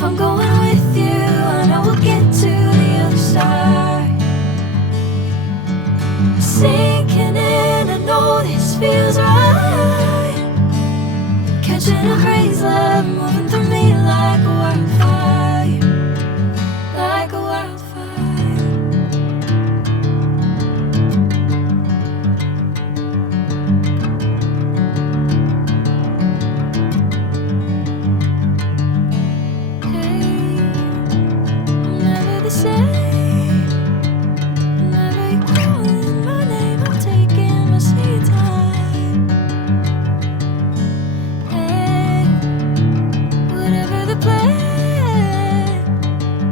If I'm going with you, I know we'll get to the other side. Sinking in, I know this feels right. Catching a crazy love, moving through me like a wildfire, like a wildfire. Hey, I'm never the same. Whenever you're calling my name, I'm taking my sweet time. Hey, whatever the plan,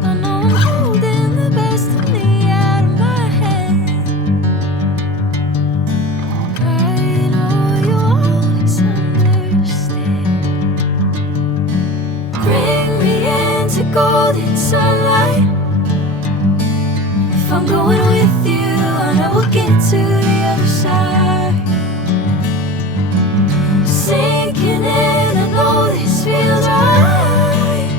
I know I'm holding the best of me out of my hand. I know you'll always understand. Bring me into golden sunlight. If I'm going with you, I know we'll get to the other side. Sinking in, I know this feels right.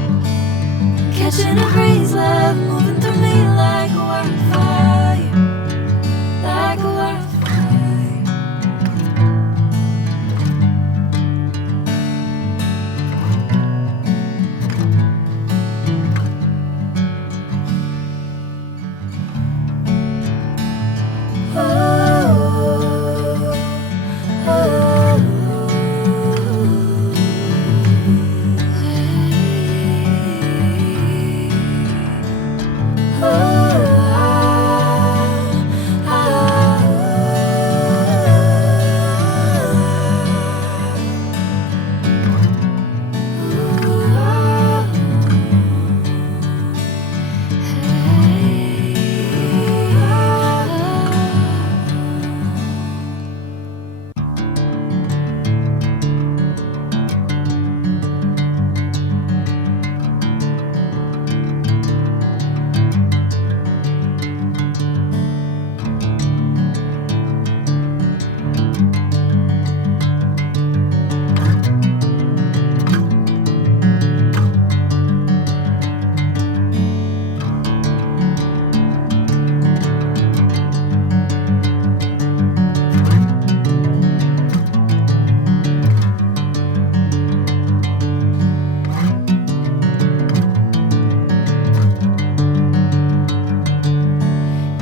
Catching a crazy love, moving through me like a wildfire, like a wildfire.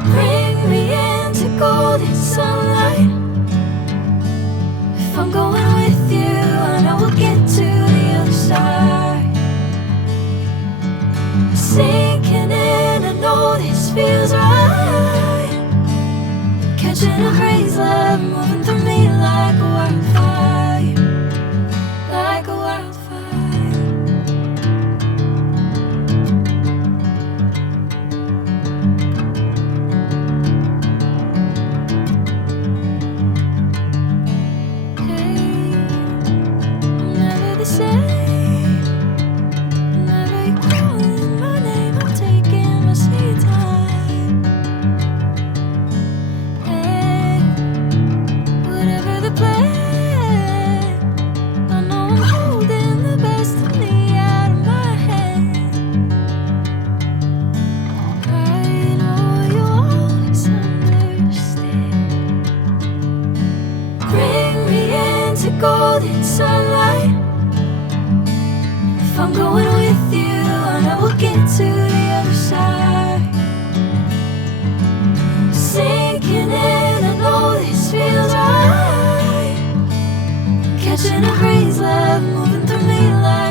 Bring me into golden sunlight. If I'm going with you, I know we'll get to the other side. Sinking in, I know this feels right. Catching a crazy love, moving through me like a wildfire, like a wildfire. Hey, I'm never the same. Whenever you're calling my name, I'm taking my sweet time. Hey, whatever the plan, I know I'm holding the best of me out of my hand. I know you'll always understand. Bring me into golden sunlight. If I'm going with you, I know we'll get to the other side. Sinking in, I know this feels right. Catching a crazy love, moving through me like